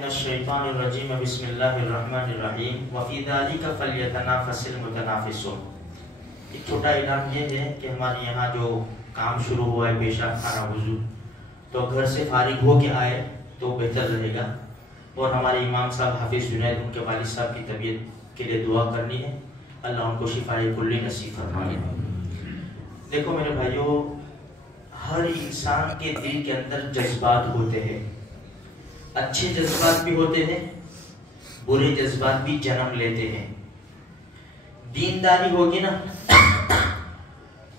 من الشیطان الرجیم بسم اللہ الرحمن الرحیم وفی ذالک فلیتنافس المتنافسون۔ ایک چھوٹا اعلان یہ ہے کہ ہمارے یہاں جو کام شروع ہوا ہے پیشاب خانہ وضو، تو گھر سے فارغ ہو کے آئے تو بہتر رہے گا، اور ہمارے امام صاحب حافظ جنید ان کے والد صاحب کی طبیعت کے لیے دعا کرنی ہے، اللہ ان کو شفائے کلی نصیب فرمائے۔ دیکھو میرے بھائیو، ہر انسان کے دل کے اندر جذبات ہوتے ہیں، اچھے جذبات بھی ہوتے ہیں، برے جذبات بھی جنم لیتے ہیں۔ دینداری ہوگی نا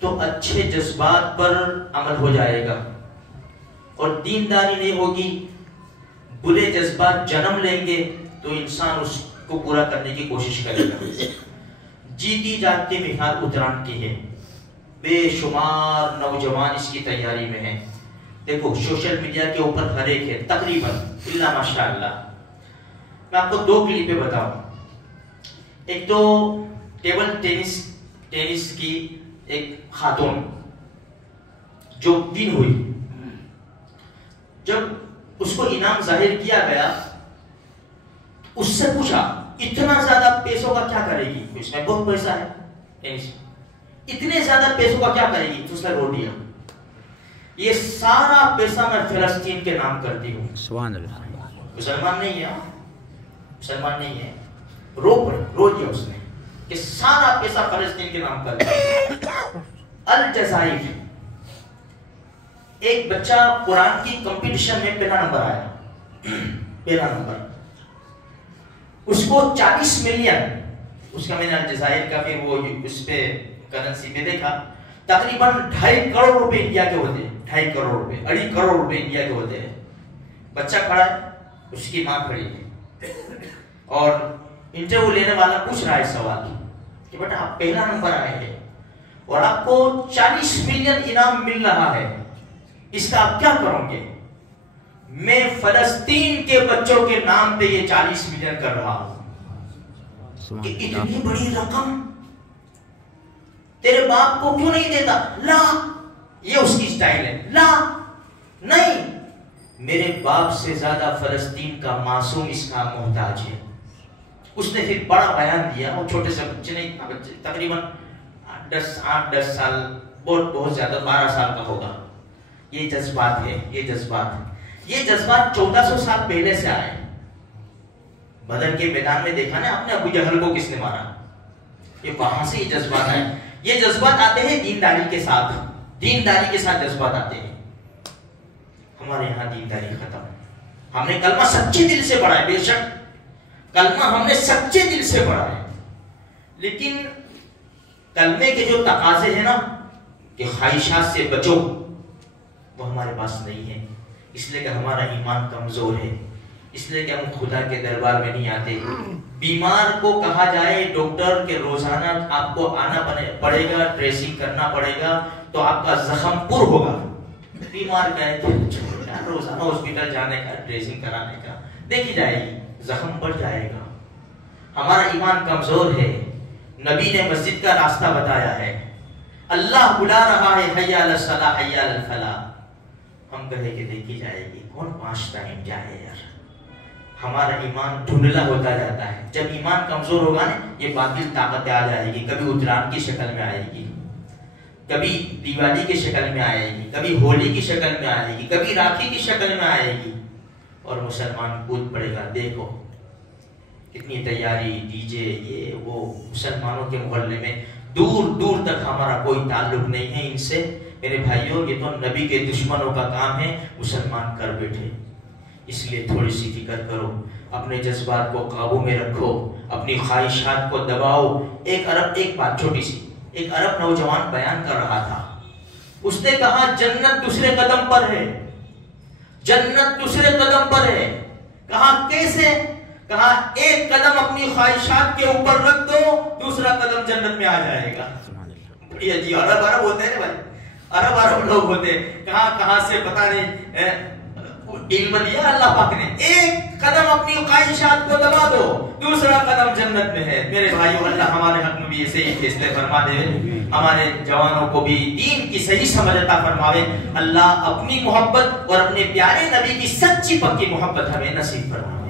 تو اچھے جذبات پر عمل ہو جائے گا، اور دینداری نہیں ہوگی، برے جذبات جنم لیں گے تو انسان اس کو پورا کرنے کی کوشش کرے گا۔ جیتی جاگتی مثال اتران کی ہے، بے شمار نوجوان اس کی تیاری میں ہیں۔ دیکھو سوشل میڈیا کے اوپر ہر ایک ہے تقریباً اللہ ماشاءاللہ۔ میں آپ کو دو کلپیں بتاؤں۔ ایک تو ٹیبل ٹینس کی ایک خاتون جو ون ہوئی، جب اس کو انعام ظاہر کیا گیا اس سے پوچھا اتنا زیادہ پیسوں کا کیا کرے گی، اس میں بہت پیسہ ہے ٹینس، اتنے زیادہ پیسوں کا کیا کرے گی، تو اس نے رو دیا یہ سارا پیسہ میں فلسطین کے نام کرتی ہوں۔ سبحان اللہ۔ مسلمان نہیں ہے، مسلمان نہیں ہے، رو دیا اس نے کہ سارا پیسہ فلسطین کے نام کر دیا۔ الجزائر ایک بچہ قرآن کی کمپٹیشن میں پہلا نمبر آیا، پہلا نمبر، اس کو 40 ملین، اس کا میں نے الجزائر کا پھر وہ اس پہ کرنسی پہ دیکھا، تقریباً 2.5 کروڑ روپے انڈیا کے ہوتے ہیں، 2.5 کروڑ روپے، 2.5 کروڑ روپے انڈیا کے ہوتے ہیں۔ بچہ کھڑا ہے، اس کی ماں کھڑی ہے، اور انٹرویو لینے والا پوچھ رہا ہے سوال کہ بیٹا آپ پہلا نمبر آئے ہیں اور آپ کو 40 ملین انعام مل رہا ہے، اس کا آپ کیا کرو گے؟ میں فلسطین کے بچوں کے نام پہ یہ 40 ملین کر رہا ہوں۔ کہ اتنی بڑی رقم تیرے باپ کو کیوں نہیں دیتا؟ لا، یہ اس کی سٹائل ہے، لا نہیں، میرے باپ سے زیادہ فلسطین کا معصوم اس کا محتاج ہے۔ اس نے پھر بڑا بیان دیا، وہ چھوٹے سے بچے نہیں، تقریباً 8-10 سال، بہت زیادہ 12 سال کا ہوگا۔ یہ جذبات ہے، یہ جذبات 1400 سال پہلے سے آئے۔ بدر کے میدان میں دیکھا نا آپ نے ابو جہل کو کس نے مارا، یہ وہاں سے یہ جذبات آئے۔ یہ جذبات آتے ہیں دینداری کے ساتھ، دینداری کے ساتھ جذبات آتے ہیں۔ ہمارے یہاں دینداری ختم، ہم نے کلمہ سچے دل سے پڑھا ہے، بے شک کلمہ ہم نے سچے دل سے پڑھا ہے، لیکن کلمے کے جو تقاضے ہیں نا کہ خواہشات سے بچو، وہ ہمارے پاس نہیں ہے، اس لیے کہ ہمارا ایمان کمزور ہے، اس لیے کہ ہم خدا کے دربار میں نہیں آتے۔ بیمار کو کہا جائے ڈاکٹر کے روزانہ آپ کو آنا پڑے گا، ڈریسنگ کرنا پڑے گا تو آپ کا زخم پر ہوگا، بیمار کہے کہ روزانہ ہاسپٹل جانے کا، ڈریسنگ کرانے کا، دیکھی جائے گی زخم بڑھ جائے گا۔ ہمارا ایمان کمزور ہے۔ نبی نے مسجد کا راستہ بتایا ہے، اللہ بلا رہا ہے حی علی الصلاۃ حی علی الفلاح، ہم کہے کہ دیکھی جائے گی کون 5 ٹائم جائے یار۔ ہمارا ایمان دھندلا ہوتا جاتا ہے۔ جب ایمان کمزور ہوگا نا، یہ باطل طاقتیں آ جائے گی، کبھی اتران کی شکل میں آئے گی، کبھی دیوالی کی شکل میں آئے گی، کبھی ہولی کی شکل میں آئے گی، کبھی راکھی کی شکل میں آئے گی، اور مسلمان کود پڑے گا۔ دیکھو کتنی تیاری، ڈی جے، یہ وہ، مسلمانوں کے محلے میں دور دور تک ہمارا کوئی تعلق نہیں ہے ان سے۔ میرے بھائیوں، یہ تو نبی کے دشمنوں کا کام ہے، مسلمان کر بیٹھے۔ اس لیے تھوڑی سی فکر کرو، اپنے جذبات کو قابو میں رکھو، اپنی خواہشات کو دباؤ۔ ایک بات چھوٹی سی، ایک عرب نوجوان بیان کر رہا تھا، اس نے کہا جنت دوسرے قدم پر ہے، جنت دوسرے قدم پر ہے۔ کہا کیسے؟ کہا ایک قدم اپنی خواہشات کے اوپر رکھ دو، دوسرا قدم جنت میں آ جائے گا۔ بڑی عجیب، عرب ہوتے ہیں بھائی، عرب لوگ ہوتے ہیں، کہاں سے پتہ نہیں علم دیا اللہ پاک نے۔ ایک قدم اپنی خواہشات کو دبا دو، دوسرا قدم جنت میں ہے۔ میرے بھائیو، اللہ ہمارے حق میں بھی ایسے ہی فیصلے فرما دے، ہمارے جوانوں کو بھی دین کی صحیح سمجھ عطا فرماوے۔ اللہ اپنی محبت اور اپنے پیارے نبی کی سچی پکی محبت ہمیں نصیب فرمائے۔